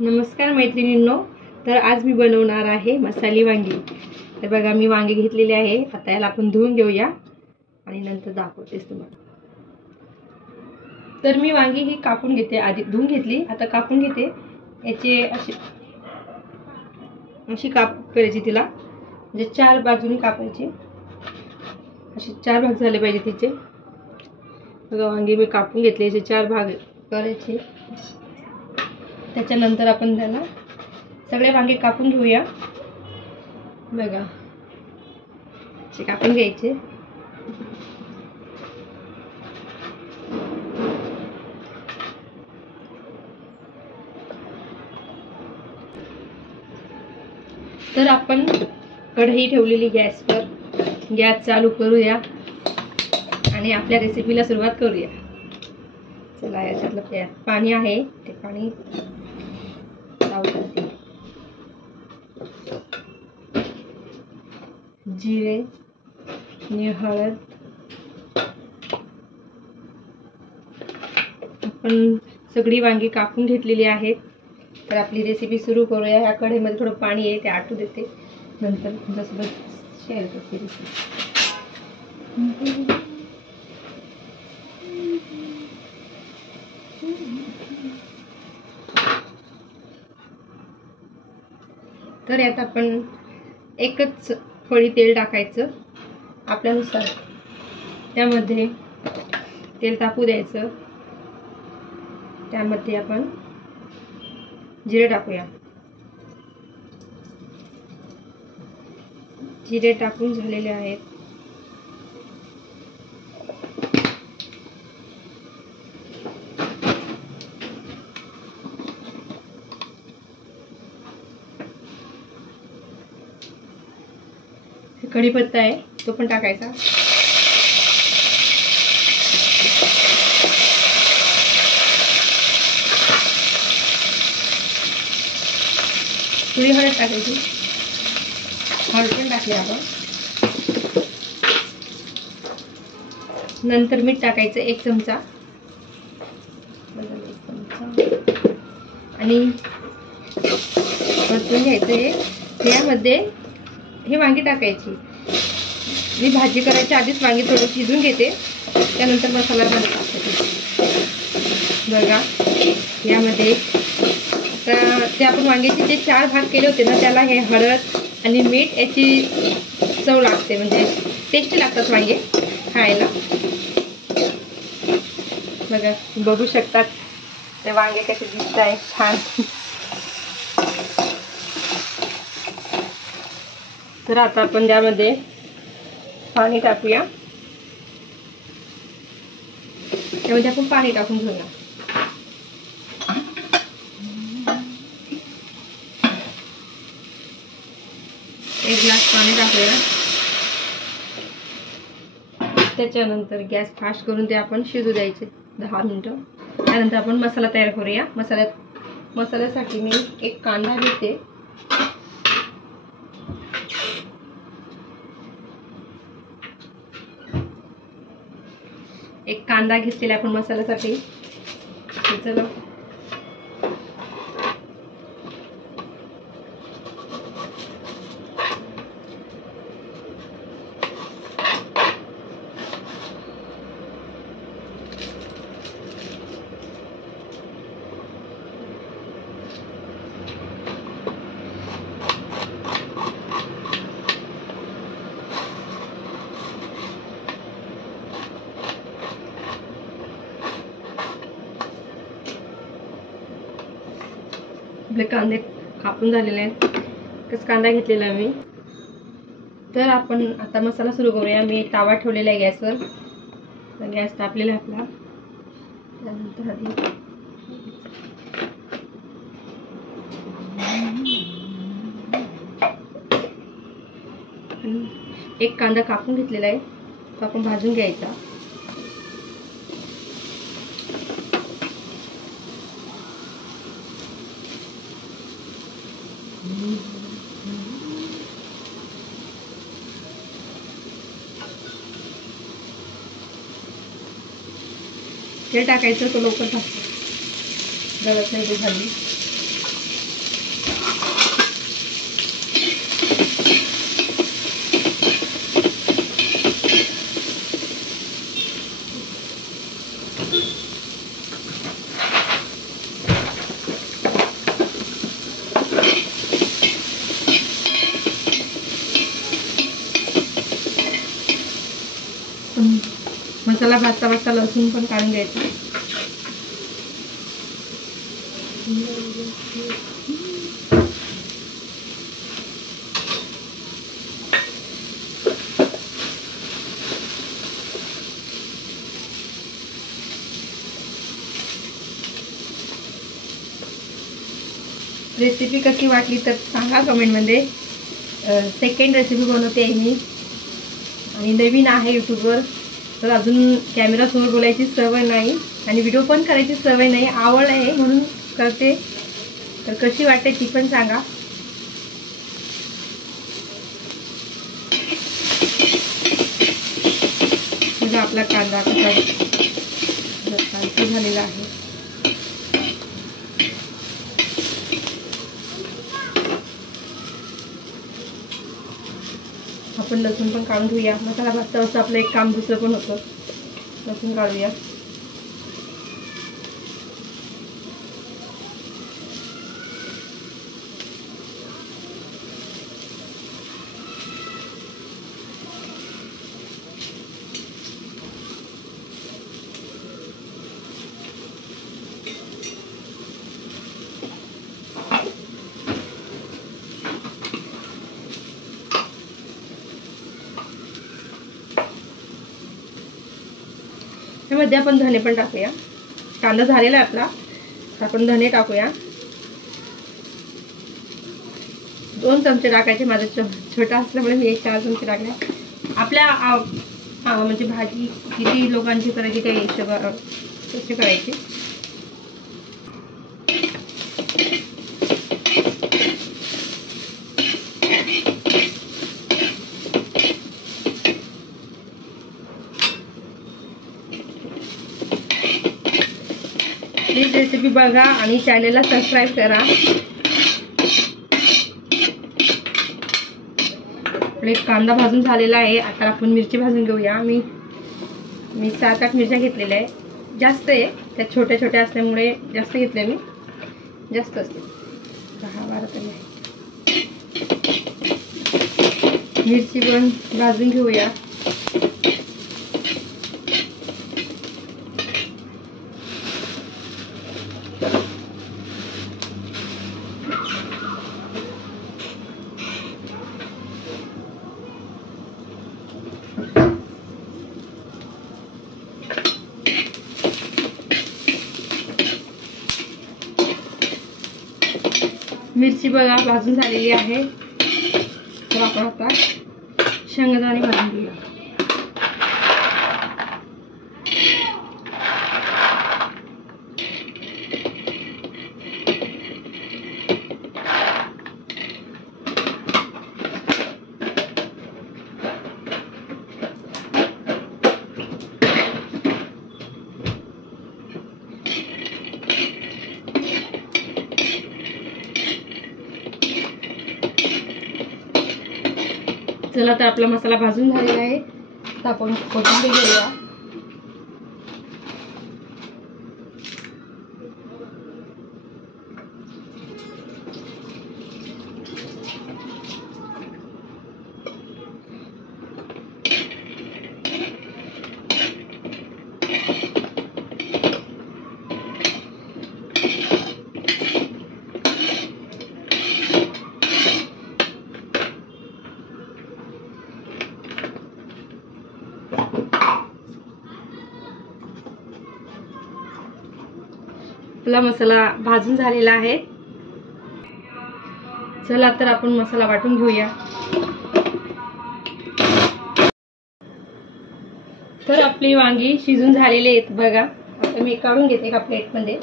नमस्कार मैत्रिणींनो, तर आज मी बनवणार आहे मसाली वांगी। तर बघा मी वांगी घेतलेले आहे। आता याला आपण धुवून घेऊया आणि नंतर दाखवतेस तुम्हाला। तर मी वांगी ही कापून घेते, आधी धुवून घेतली, आता कापून घेते। याचे अशी काप करायची तिला, म्हणजे चार बाजूनी कापायची। असे चार भाग झाले पाहिजे तिचे। बघा वांगी मी कापून घेतले, याचे चार भाग करायचे। त्याच्यानंतर आपण त्याला सगळे वांगे कापून घेऊया। बघा असे कापून घ्यायचे। तर आपण कढई ठेवलेली गॅसवर, गॅस चालू करूया आणि आपल्या रेसिपीला सुरुवात करूया। चला याच्यातलं पाणी आहे ते पाणी लावते। जिरे आणि हळद। आपण सगळी वांगी कापून घेतलेली आहेत। तर आपली रेसिपी सुरू करूया। या कढईमध्ये थोडं पाणी आहे ते आटू देते, नंतर तुमच्यासोबत शेअर करते रेसिपी। तर यात आपण एकच पळी तेल टाकायचं आपल्यानुसार। त्यामध्ये तेल टाकू द्यायचं। त्यामध्ये आपण जिरे टाकूया। जिरे टाकून झालेले आहेत। कढीपत्ता आहे तो पण टाकायचा। थोडी हळद टाकायची, हळद पण टाकली आपण। नंतर मीठ टाकायचं एक चमचा आणि परतून घ्यायचं। यामध्ये हे वांगी टाकायची। मी भाजी करायच्या आधीच वांगी थोडं शिजून घेते, त्यानंतर मसाला टाकते। बघा यामध्ये ते आपण वांग्याचे जे चार भाग केले होते ना, त्याला हे हळद आणि मीठ याची चव लागते, म्हणजे टेस्टी लागतात वांगे खायला। बघा बघू शकतात ते वांगे कसे दिसत आहे, छान। तर आता आपण त्यामध्ये पाणी टाकूया। त्यामध्ये आपण पाणी टाकून घेऊया। एक ग्लास पाणी टाकूया। त्याच्यानंतर गॅस फास्ट करून ते आपण शिजू द्यायचे 10 मिनिटं। त्यानंतर आपण मसाला तयार करूया। मसाल्यासाठी मी एक कांदा घेते। एक कांदा घेतलेला आपण मसाल्यासाठी। चला आपले कांदे कापून झालेले आहेत। एकच कांदा घेतलेला मी। तर आपण आता मसाला सुरू करूया। मी तावा ठेवलेला आहे गॅसवर, गॅस तापलेला आपला। त्यानंतर आधी एक कांदा कापून घेतलेला आहे तो आपण भाजून घ्यायचा। तेल टाकायचं, तो लवकर भाजतो, जळत नाही तो खाली। लसूण पण काढून घ्यायचं. रेसिपी कशी वाटली तर सांगा कमेंटमध्ये. सेकंड रेसिपी बनवते आहे मी आणि नवीन आहे यूट्यूबवर, तर अजून कॅमेरासमोर बोलायची सवय नाही आणि व्हिडिओ पण करायची सवय नाही, आवड आहे म्हणून करते. तर कशी वाटते ती पण सांगा. बघा आपला कांदा कसा झालेला आहे. आपण लसूण पण काढून घेऊया. मसाला भाजता असं आपलं एक काम दुसरं पण होतं. लसूण काढूया. मध्ये आपण धने पण टाकूया. कांदा झालेला आहे आपला, आपण धने टाकूया. 2 चमचे टाकायचे. माझा छोटा असल्यामुळे मी 4 चमचे टाकले. आपल्या म्हणजे भाजी किती लोकांची करायची त्या हिशोबावर कशी करायची. प्लीज रेसिपी बघा आणि चॅनलला सबस्क्राईब करा. एक कांदा भाजून झालेला आहे. आता आपण मिरची भाजून घेऊया. मी 7-8 मिरच्या घेतलेल्या आहे. जास्त आहे, त्या छोट्या छोट्या असल्यामुळे जास्त घेतल्या मी. जास्त असते 10-12 तरी आहे. मिरची पण भाजून घेऊया. मिरची बघा भाजून झालेली आहे. तर आपण आता शेंगदाणे भाजून घेऊया. चला तर आपला मसाला भाजून झालेला आहे. तर आपण कोथिंबीर घेऊया. आपला मसाला भाजून झालेला आहे. चला तर आपण मसाला वाटून घेऊया. तर आपली वांगी शिजून झालेली आहेत बघा. आता मी काढून घेते एका प्लेटमध्ये.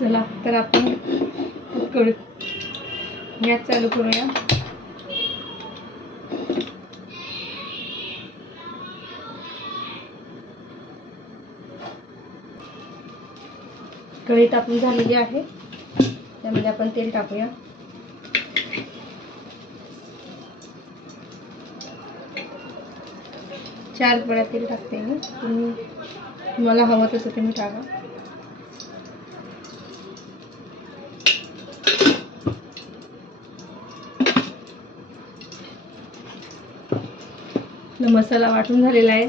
चला तर आपण गॅस चालू करूया. कढई तापून झालेली आहे. त्यामध्ये आपण तेल टाकूया. चार पळ्या तेल टाकते मी. तुम्हाला हवं तसं तुम्ही टाका. मसाला वाटून झालेला आहे.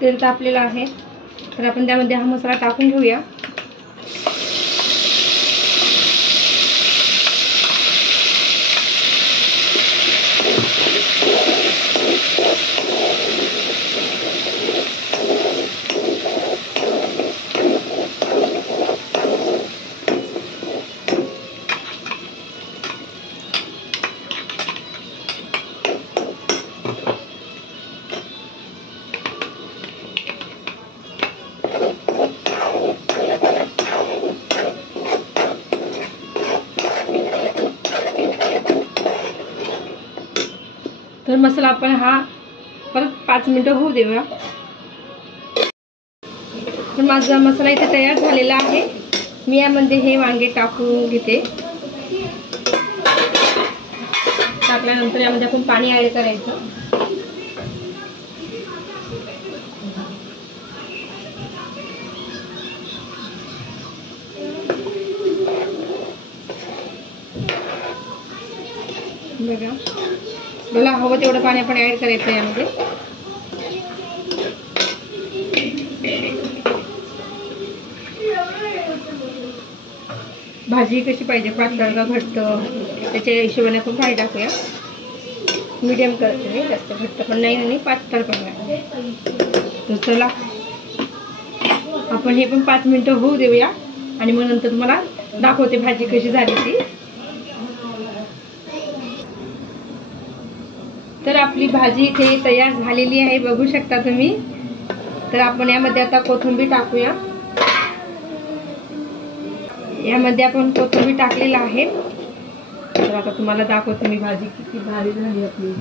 तेल तापलेलं आहे, तर आपण त्यामध्ये हा मसाला टाकून घेऊया. तर मसाला आपण हा परत 5 मिनिटं होऊ देऊया. तर माझा मसाला इथे तयार झालेला आहे. मी यामध्ये हे वांगे टाकून घेते. टाकल्यानंतर यामध्ये आपण पाणी ॲड करायचं. बघा, मला हवं तेवढं पाणी आपण ॲड करायचं यामध्ये. भाजी कशी पाहिजे, पातळ का घट्ट, त्याच्या हिशोबाने आपण पाणी टाकूया. मीडियम करते मी, जास्त घट्ट पण नाही आणि पातळ पण नाही. तर चला आपण हे पण 5 मिनिटं होऊ देऊया आणि मग नंतर तुम्हाला दाखवते भाजी कशी झाली ती. तर आपली भाजी इथे तयार झालेली आहे, बघू शकता तुम्ही. तर आपण यामध्ये आता कोथिंबीर टाकूया. यामध्ये आपण कोथिंबीर टाकलेला आहे. तर आता तुम्हाला दाखवते मी भाजी किती भारी झाली आपली.